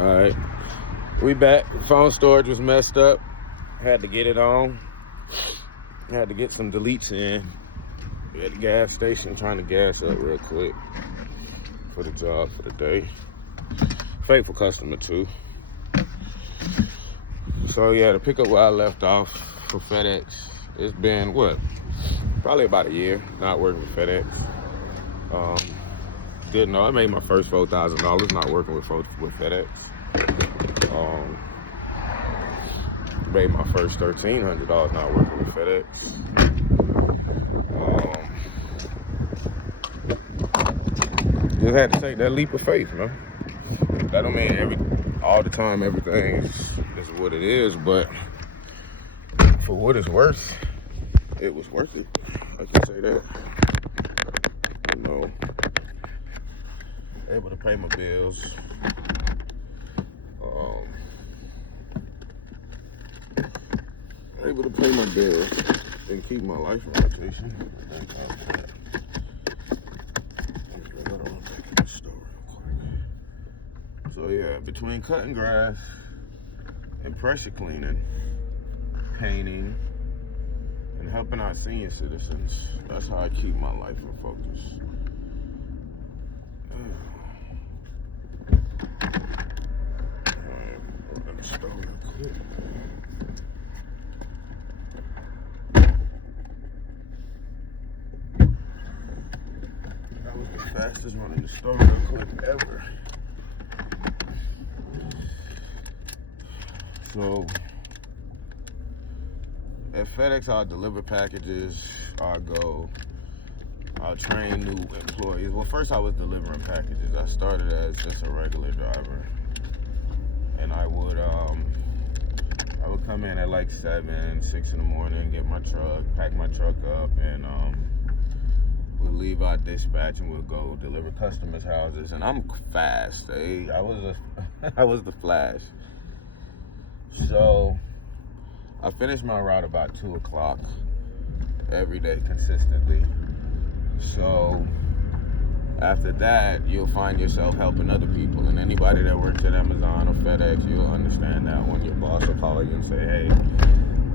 Alright, we back. Phone storage was messed up. Had to get it on. Had to get some deletes in. We at the gas station trying to gas up real quick for the job for the day. Faithful customer too. So yeah, to pick up where I left off for FedEx, it's been probably about a year not working with FedEx. Didn't know I made my first $4,000 not working with FedEx. Made my first $1,300 not working with FedEx. Just had to take that leap of faith, man. That don't mean all the time everything is what it is, but for what it's worth, it was worth it. I can say that. You know, able to pay my bills. Able to pay my bills and keep my life in rotation. So yeah, between cutting grass and pressure cleaning, painting, and helping out senior citizens, that's how I keep my life in focus. Alright, open the stove real quick. That was the fastest running the stove real quick ever. So at FedEx, I'll deliver packages, I'll train new employees. Well, first I was delivering packages. I started as just a regular driver, and I would come in at like 7, 6 in the morning, get my truck, pack my truck up, and we'll leave out dispatch and we'll go deliver customers' houses. And I'm fast. I was the Flash. So I finished my route about 2 o'clock every day consistently. So after that, you'll find yourself helping other people. And anybody that works at Amazon or FedEx, you'll understand that when your boss will call you and say, hey,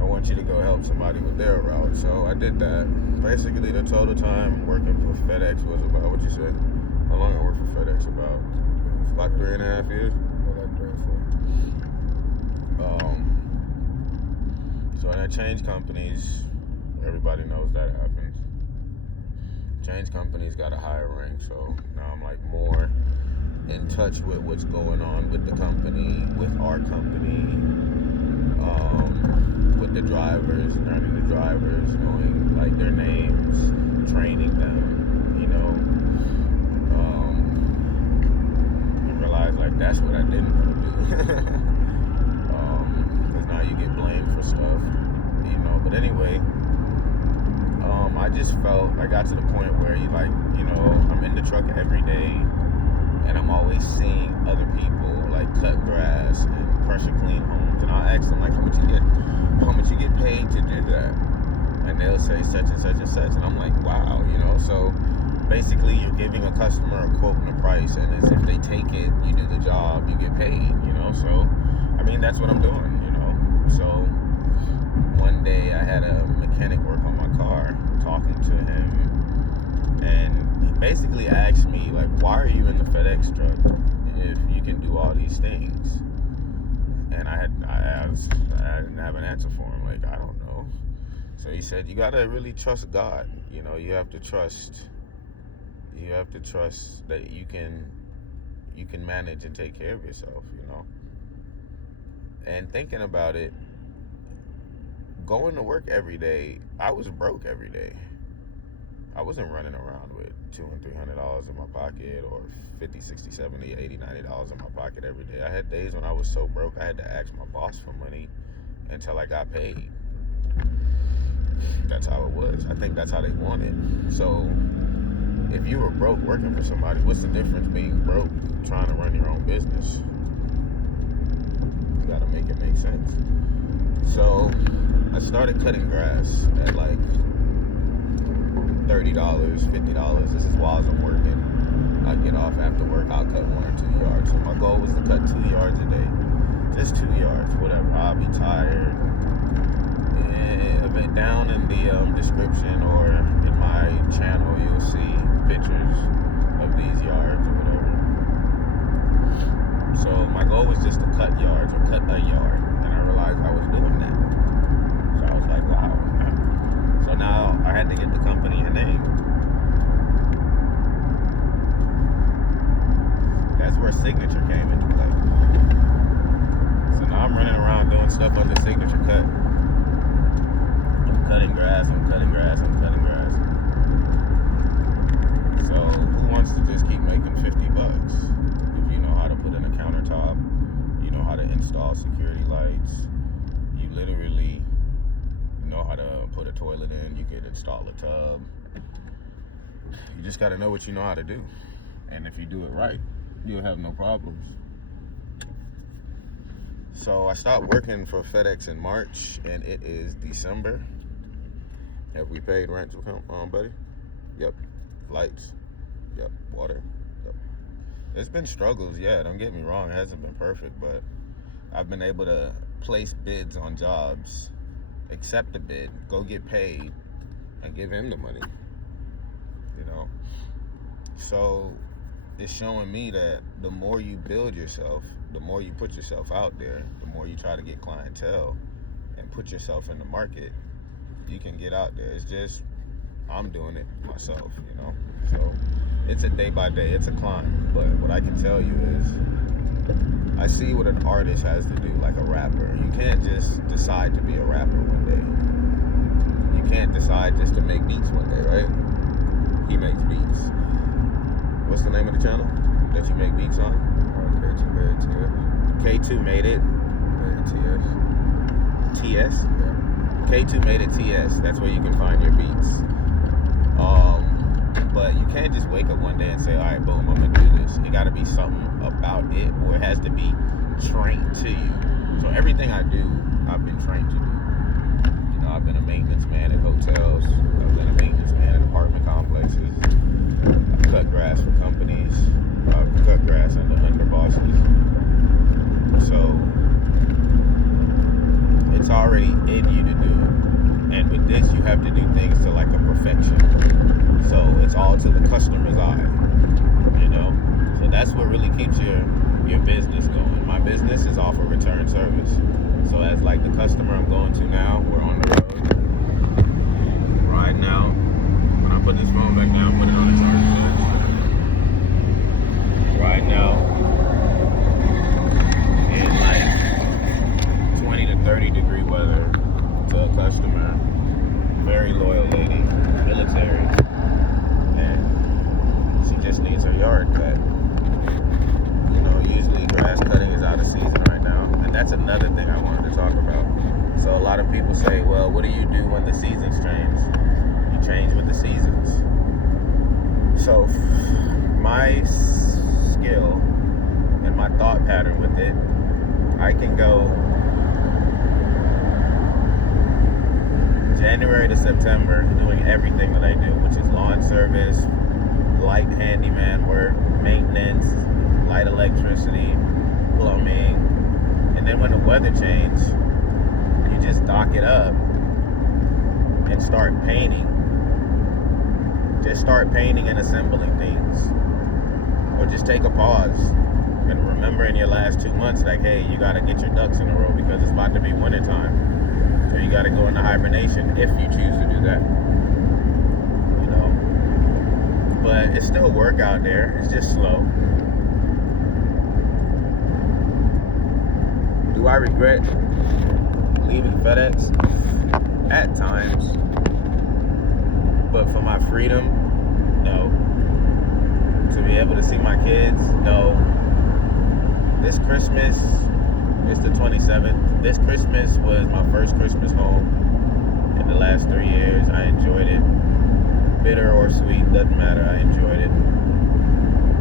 I want you to go help somebody with their route. So I did that. Basically, the total time working for FedEx was about, what you said? How long I worked for FedEx? About 3.5 years? So when I changed companies, everybody knows that happens. Change companies got a higher rank, so now I'm like more in touch with what's going on with the company, with our company, with the drivers, learning the drivers, knowing like their names, training them, you know. And realize like that's what I didn't want to do. Because now you get blamed for stuff, you know. But anyway, I just felt I got to the point where I'm in the truck every day, and I'm always seeing other people like cut grass and pressure clean homes, and I'll ask them like, how much you get paid to do that? And they'll say such and such and such, and I'm like, wow, you know. So basically, you're giving a customer a quote and a price, and as if they take it, you do the job, you get paid, you know. So I mean, that's what I'm doing, you know. So one day I had a mechanic work on my car, talking to him, and he basically asked me like, why are you in the FedEx truck if you can do all these things? And I didn't have an answer for him. Like, I don't know. So he said, you gotta really trust God. You know, you have to trust that you can manage and take care of yourself, you know. And thinking about it, going to work every day, I was broke every day. I wasn't running around with $200 and $300 in my pocket, or $50, $60, $70, $80, $90 in my pocket every day. I had days when I was so broke I had to ask my boss for money until I got paid. That's how it was. I think that's how they want it. So if you were broke working for somebody, what's the difference being broke trying to run your own business? You gotta make it make sense. So I started cutting grass at like $30, $50. This is while I'm working. I get off after work, I'll cut 1 or 2 yards. So my goal was to cut 2 yards a day. Just 2 yards, whatever. I'll be tired. Down in the description or in my channel, you'll see pictures of these yards or whatever. So my goal was just to cut yards or cut a yard, and I realized I was doing that. So I was like, wow. So now I had to get the company a name. That's where Signature came into play. So now I'm running around doing stuff under Signature Cut. I'm cutting grass. So who wants to just keep making $50 if you know how to put in a countertop, you know how to install security lights, you literally know how to put a toilet in, you could install a tub. You just got to know what you know how to do. And if you do it right, you'll have no problems. So I stopped working for FedEx in March, and it is December. Have we paid rent, buddy? Yep. Lights? Yep. Water? Yep. It's been struggles, yeah, don't get me wrong. It hasn't been perfect, but I've been able to place bids on jobs, accept a bid, go get paid, and give him the money, you know? So it's showing me that the more you build yourself, the more you put yourself out there, the more you try to get clientele and put yourself in the market, you can get out there. It's just, I'm doing it myself, you know? So it's a day by day, it's a climb. But what I can tell you is, I see what an artist has to do, like a rapper. You can't just decide to be a rapper one day. You can't decide just to make beats one day, right? He makes beats. What's the name of the channel that you make beats on? K2 made it TS. K2 made it? TS? Yeah. K2 made it TS. That's where you can find your beats. But you can't just wake up one day and say, all right, boom, I'm gonna do this. It gotta be something about it, or it has to be trained to you. So everything I do, I've been trained to do. You know, I've been a maintenance man at hotels. I've been a maintenance man at apartment complexes. I've cut grass for companies. I've cut grass under bosses. So it's already in you to do. And with this, you have to do things to like a perfection. So it's all to the customer's eye, you know? So that's what really keeps your business going. My business is off of return service. So as like the customer I'm going to now, we're on the road. Right now, when I put this phone back down, put it on the charger. Right now, in like 20 to 30 degree weather to a customer, very loyal lady, military. She just needs her yard cut. You know, usually grass cutting is out of season right now. And that's another thing I wanted to talk about. So a lot of people say, well, what do you do when the seasons change? You change with the seasons. So my skill and my thought pattern with it, I can go January to September doing everything that I do, which is lawn service, light handyman work, maintenance, light electricity, plumbing. And then when the weather changes, you just dock it up and start painting. Just start painting and assembling things. Or just take a pause and remember in your last 2 months, like, hey, you gotta get your ducks in a row because it's about to be wintertime. So you gotta go into hibernation if you choose to do that. You know? But it's still work out there. It's just slow. Do I regret leaving FedEx? At times. But for my freedom, no. To be able to see my kids, no. This Christmas, it's the 27th. This Christmas was my first Christmas home in the last 3 years. I enjoyed it. Bitter or sweet, doesn't matter. I enjoyed it.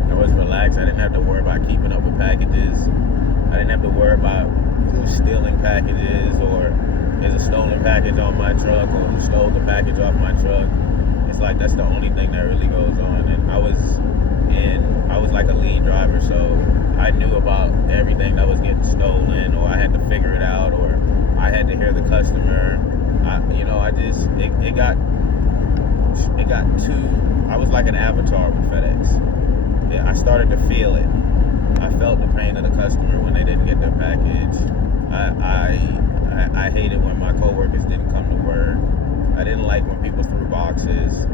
I was relaxed. I didn't have to worry about keeping up with packages. I didn't have to worry about who's stealing packages or there's a stolen package on my truck or who stole the package off my truck. It's like that's the only thing that really goes on. And I was in I was like a lead driver, so I knew about everything that was getting stolen, or I had to figure it out, or I had to hear the customer. It got too. I was like an avatar with FedEx. Yeah, I started to feel it. I felt the pain of the customer when they didn't get their package. I hated when my coworkers didn't come to work. I didn't like when people threw boxes.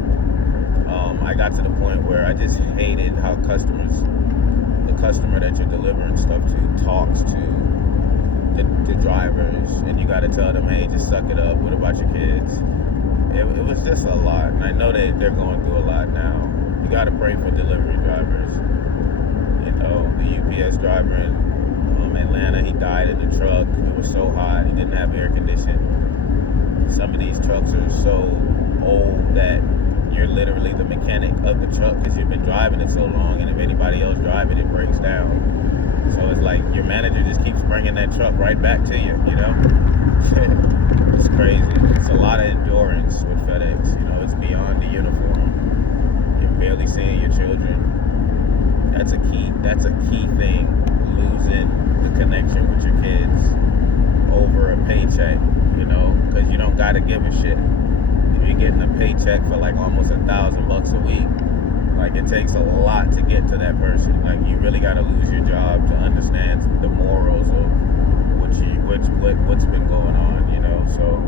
I got to the point where I just hated how the customer that you're delivering stuff to talks to the drivers, and you got to tell them, hey, just suck it up. What about your kids? It was just a lot, and I know that they're going through a lot now. You got to pray for delivery drivers. You know, the UPS driver in Atlanta, he died in the truck. It was so hot, he didn't have air conditioning. Some of these trucks are so old that you're literally the mechanic of the truck because you've been driving it so long, and if anybody else drive it, it breaks down. So it's like your manager just keeps bringing that truck right back to you, you know? It's crazy. It's a lot of endurance with FedEx. You know, it's beyond the uniform. You're barely seeing your children. That's a key thing, losing the connection with your kids over a paycheck, you know, because you don't got to give a shit. If you're getting a paycheck for like almost $1,000 a week, like it takes a lot to get to that person. Like you really got to lose your job to understand the morals of what's been going on, you know. So